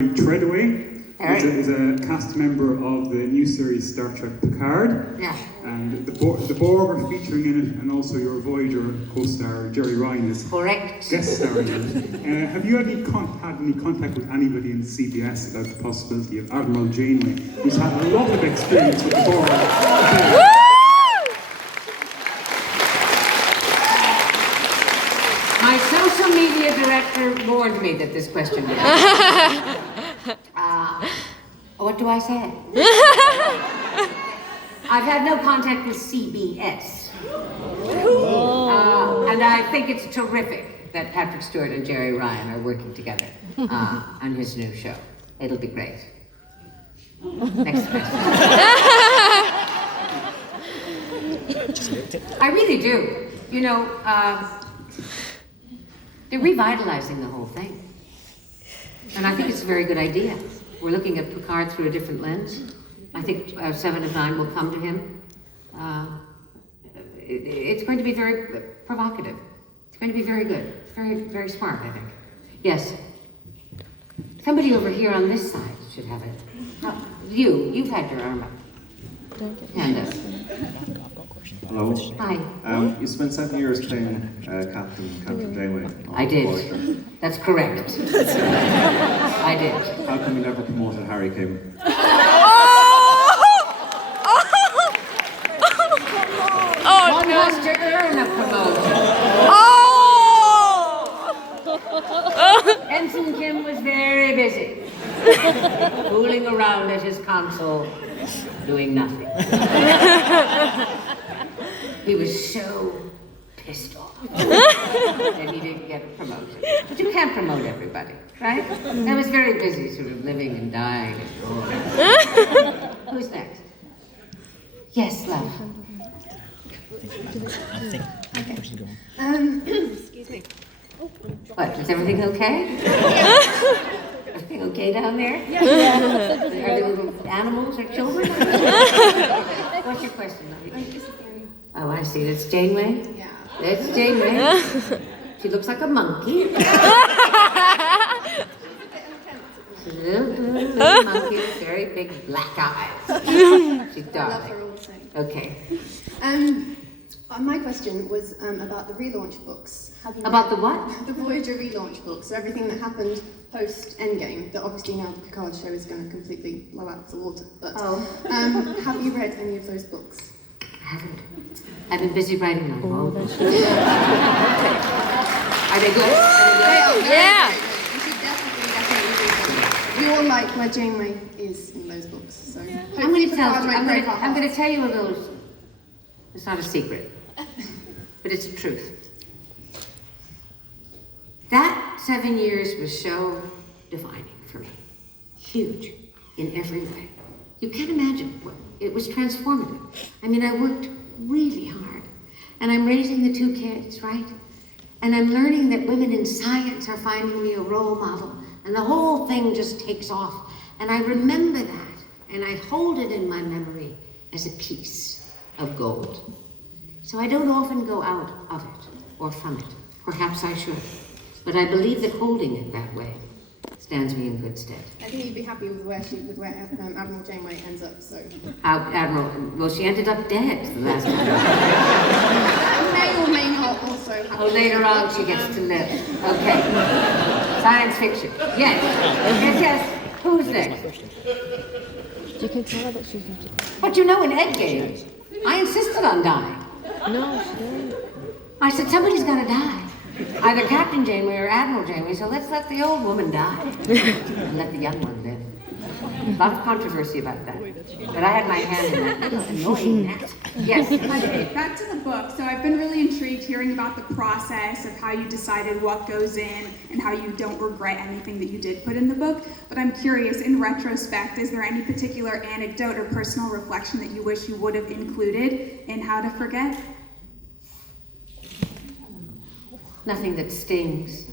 Treadaway is a cast member of the new series Star Trek Picard. Yeah. And the Borg are featuring in it, and also your Voyager co-star Jerry Ryan is correct. Guest starring in it. Have you had any contact with anybody in CBS about the possibility of Admiral Janeway, who's had a lot of experience with the Borg? My social media director warned me that this question would what do I say? I've had no contact with CBS. And I think it's terrific that Patrick Stewart and Jerry Ryan are working together on his new show. It'll be great. Next question. I really do. You know, they're revitalizing the whole thing. And I think it's a very good idea. We're looking at Picard through a different lens. I think 7 of 9 will come to him. It's going to be very provocative. It's going to be very good. It's very, very smart, I think. Yes. Somebody over here on this side should have it. Oh, you've had your arm up. Hand up. Hello. Hi. You spent 7 years playing Captain Janeway. I did. That's correct. I did. How come you never promoted Harry Kim? One has to earn a promotion. Ensign Kim was very busy, fooling around at his console, doing nothing. He was so pissed off that he didn't get a promotion. But you can't promote everybody, right? I was very busy sort of living and dying and going. Who's next? Yes, love. Excuse me. What, is everything okay? Everything okay down there? Yeah. Are there little animals or children? What's your question, lovey? Oh, I see. That's Janeway? Yeah. That's Janeway. She looks like a monkey. She's a little monkey with very big black eyes. She's I love darling. her also. Okay. My question was about the relaunch books. Have you About read the what? the Voyager relaunch books? So everything that happened post Endgame. That obviously now the Picard show is going to completely blow out of the water. But have you read any of those books? I haven't. I've been busy writing my book. Are they good? Yeah. You should definitely read them. We all like where Janeway is in those books. So I'm going to tell you a little. It's not a secret, but it's the truth. That 7 years was so defining for me. Huge in every way. You can't imagine. It was transformative. I mean, I worked really hard. And I'm raising the 2 kids, right? And I'm learning that women in science are finding me a role model. And the whole thing just takes off. And I remember that. And I hold it in my memory as a piece of gold. So I don't often go out of it or from it. Perhaps I should. But I believe that holding it that way stands me in good stead. I think you'd be happy with where Admiral Janeway ends up. So Admiral, well, she ended up dead the last time. that may or may not also happen. Oh, later on she gets to live. Okay. Science fiction. Yes. Yes. Who's next? You can tell her that she's not. But you know, in Endgame, I insisted on dying. No, she didn't. I said, somebody's got to die. Either Captain Janeway or Admiral Janeway, so let's let the old woman die and let the young one live. A lot of controversy about that. But I had my hand in that little annoying neck. Yes. Okay, back to the book. So I've been really intrigued hearing about the process of how you decided what goes in and how you don't regret anything that you did put in the book. But I'm curious, in retrospect, is there any particular anecdote or personal reflection that you wish you would have included in How to Forget? Nothing that stings.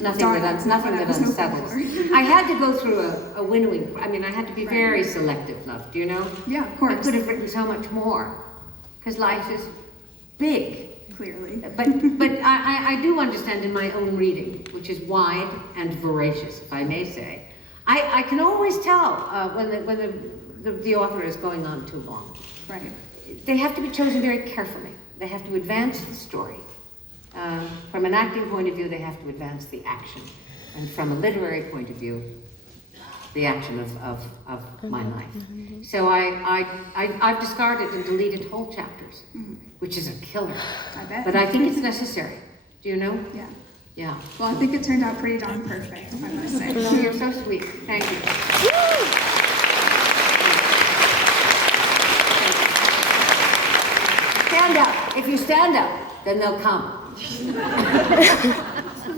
Nothing Darn, that unsettles. no I had to go through a winnowing. I mean, I had to be very selective, love. Do you know? Yeah, of course. I could have written so much more, because life is big. Clearly. But I do understand in my own reading, which is wide and voracious, if I may say, I can always tell when the author is going on too long. Right. They have to be chosen very carefully. They have to advance the story. From an acting point of view, they have to advance the action. And from a literary point of view, the action of my life. So I've discarded and deleted whole chapters, which is a killer. I bet. But I think it's necessary. Do you know? Yeah. Yeah. Well, I think it turned out pretty darn perfect, if I must say. Oh, you're so sweet. Thank you. Stand up. If you stand up, then they'll come.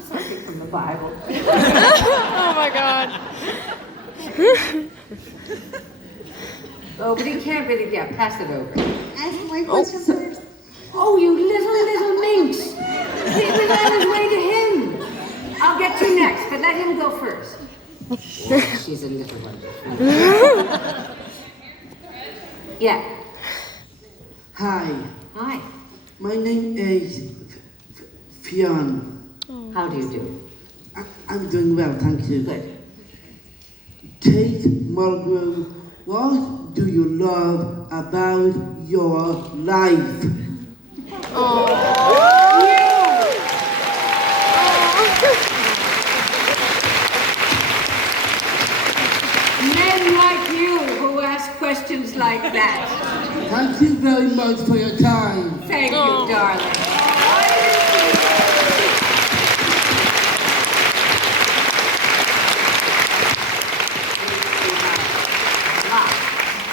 Something from the Bible. Oh my God. Oh, but he can't really, pass it over. Ask my question first. Oh, you little minx. He was on his way to him. I'll get you next, but let him go first. Oh, she's a little one. Yeah. Hi, Hi. my name is Fionn. How do you do? I'm doing well, thank you. Good. Kate Mulgrew, what do you love about your life? Men like you who ask questions like that. Thank you very much for your time. Thank you, darling.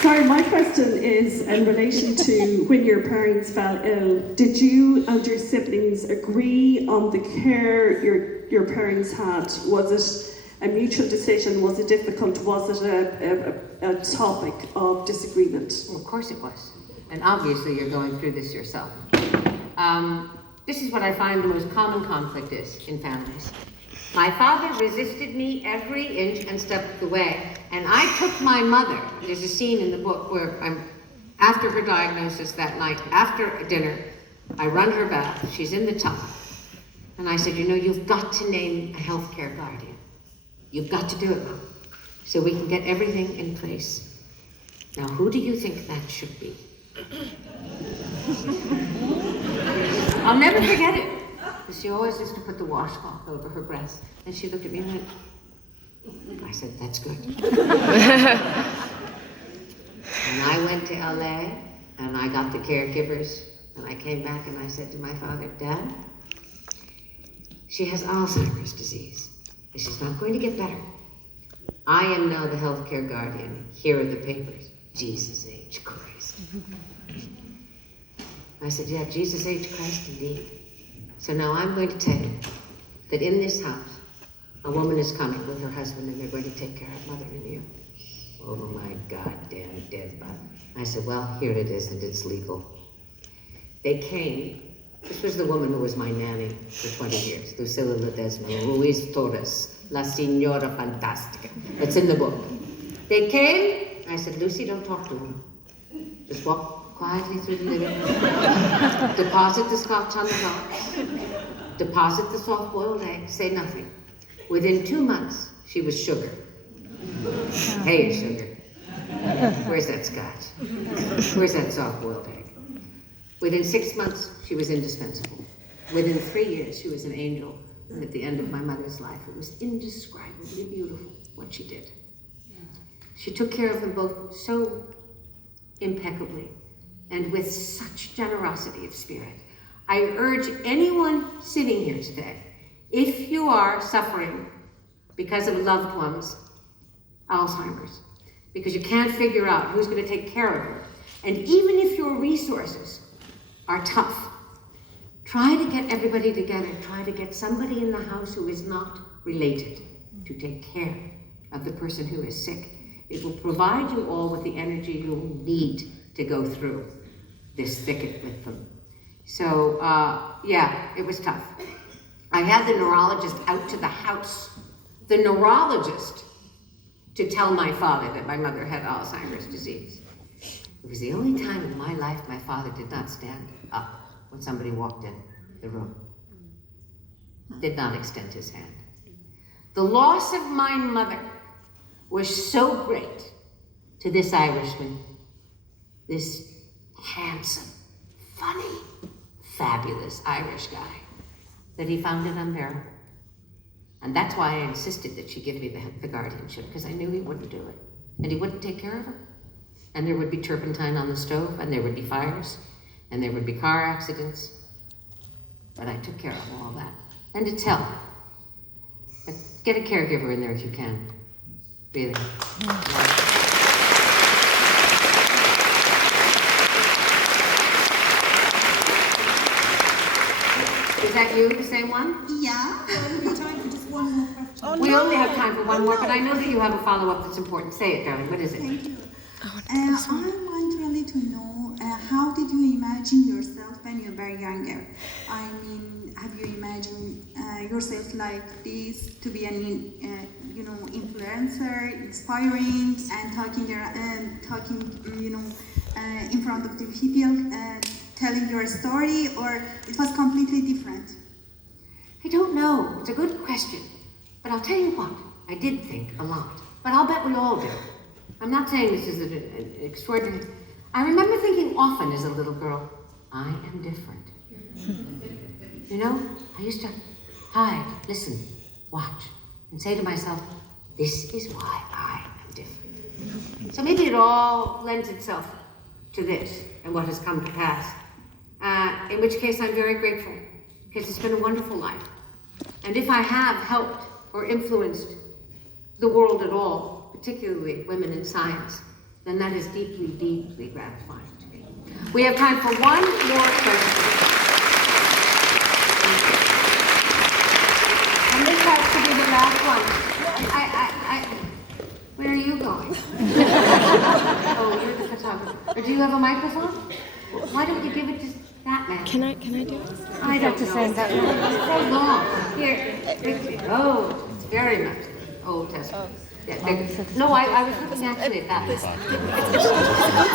Sorry, my question is in relation to when your parents fell ill. Did you and your siblings agree on the care your parents had? Was it a mutual decision? Was it difficult? Was it a topic of disagreement? Well, of course it was. And obviously you're going through this yourself. This is what I find the most common conflict is in families. My father resisted me every inch and step of the way. And I took my mother. There's a scene in the book where after her diagnosis that night, after dinner, I run her bath. She's in the tub. And I said, you've got to name a healthcare guardian. You've got to do it, Mom, so we can get everything in place. Now, who do you think that should be? I'll never forget it. She always used to put the washcloth over her breast. And she looked at me and went, I said, that's good. And I went to LA and I got the caregivers and I came back and I said to my father, Dad, she has Alzheimer's disease. And she's not going to get better. I am now the healthcare guardian. Here are the papers. Jesus H. Christ. I said, yeah, Jesus H. Christ indeed. So now I'm going to tell you that in this house, a woman is coming with her husband and they're going to take care of Mother and you. Oh my goddamn dead body. I said, well, here it is and it's legal. They came. This was the woman who was my nanny for 20 years, Lucilla Ledesma, Ruiz Torres, La Signora Fantastica. It's in the book. They came. I said, Lucy, don't talk to him. Just walk quietly through the living room. Deposit the scotch on the box. Deposit the soft-boiled egg. Say nothing. Within 2 months, she was sugar. Hey, sugar. Where's that scotch? Where's that soft-boiled egg? Within 6 months, she was indispensable. Within 3 years, she was an angel. And at the end of my mother's life, it was indescribably beautiful what she did. She took care of them both so impeccably and with such generosity of spirit. I urge anyone sitting here today, if you are suffering because of a loved one's Alzheimer's, because you can't figure out who's going to take care of her, and even if your resources are tough, try to get everybody together, try to get somebody in the house who is not related to take care of the person who is sick. It will provide you all with the energy you'll need to go through this thicket with them. So, yeah, it was tough. I had the neurologist out to the house, the neurologist, to tell my father that my mother had Alzheimer's disease. It was the only time in my life my father did not stand up when somebody walked in the room. Did not extend his hand. The loss of my mother was so great to this Irishman, this handsome, funny, fabulous Irish guy, that he found it unbearable. And that's why I insisted that she give me the guardianship, because I knew he wouldn't do it. And he wouldn't take care of her. And there would be turpentine on the stove, and there would be fires, and there would be car accidents. But I took care of all that. And it's hell. But get a caregiver in there if you can. Really. Is that you, the same one? Yeah. We have time for just one more question. We only have time for one more, but I know that you have a follow-up that's important. Say it, darling. What is it? Thank you. I want really to know, how did you imagine yourself when you were younger? I mean, have you imagined yourself like this, to be an influencer, inspiring, and talking in front of the people, telling your story, or it was completely different? I don't know. It's a good question. But I'll tell you what, I did think a lot. But I'll bet we all do. I'm not saying this is an extraordinary... I remember thinking often as a little girl, I am different. You know, I used to hide, listen, watch, and say to myself, this is why I am different. So maybe it all lends itself to this and what has come to pass. In which case I'm very grateful, because it's been a wonderful life. And if I have helped or influenced the world at all, particularly women in science, then that is deeply, deeply gratifying to me. We have time for one more question. And this has to be the last one. Where are you going? Oh, you're the photographer. Or do you have a microphone? Why don't you give it to that man? Can I do it? I don't know. It's so long. Here. Oh, it's very much Old Testament. Yeah, no, I was looking actually at that.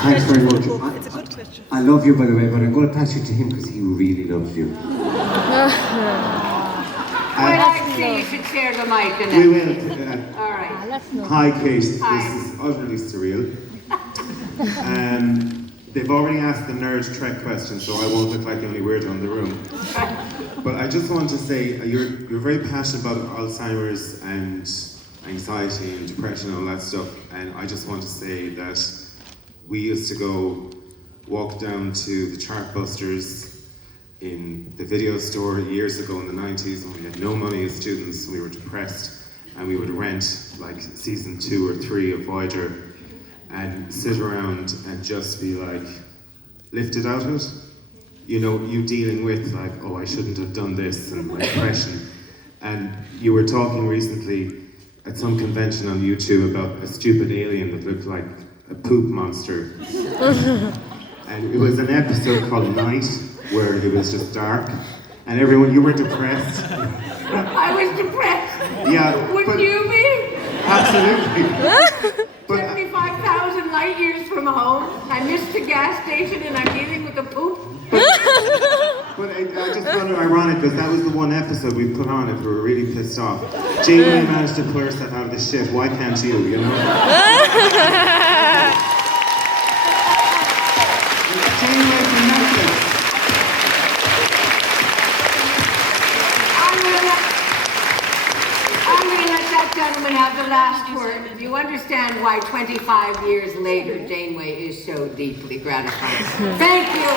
Thanks very much. It's a good question. I love you, by the way, but I'm going to pass you to him because he really loves you. I say you should share the mic. And We will. All right. Hi, Kate. Hi. This is utterly surreal. They've already asked the nerd Trek question, so I won't look like the only weirdo in the room. But I just want to say, you're very passionate about Alzheimer's and anxiety and depression and all that stuff, and I just want to say that we used to walk down to the Chartbusters in the video store years ago in the 90s when we had no money as students, we were depressed, and we would rent like season 2 or 3 of Voyager and sit around and just be like lifted out of it. You know, you dealing with like, oh, I shouldn't have done this, and my depression. And you were talking recently at some convention on YouTube about a stupid alien that looked like a poop monster. And it was an episode called Night, where it was just dark, and everyone, you were depressed. I was depressed. Yeah. Wouldn't you be? Absolutely. 75,000 light years from home. I missed the gas station and I'm dealing with the poop. But I just found it ironic because that was the one episode we put on if we were really pissed off. Janeway managed to pull herself out of the shit, why can't you, you know? Janeway from Netflix. I'm gonna let that gentleman have the last word. You understand why 25 years later Janeway is so deeply gratifying. Thank you.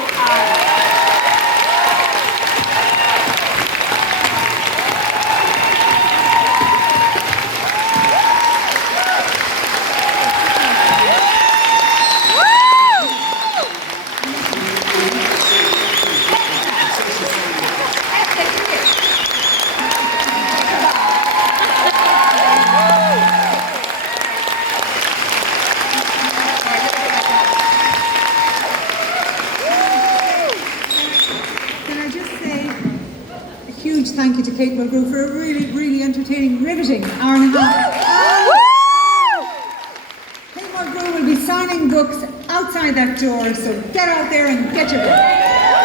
Thank you to Kate Mulgrew for a really, really entertaining, riveting hour and a half. Kate Mulgrew will be signing books outside that door, so get out there and get your book.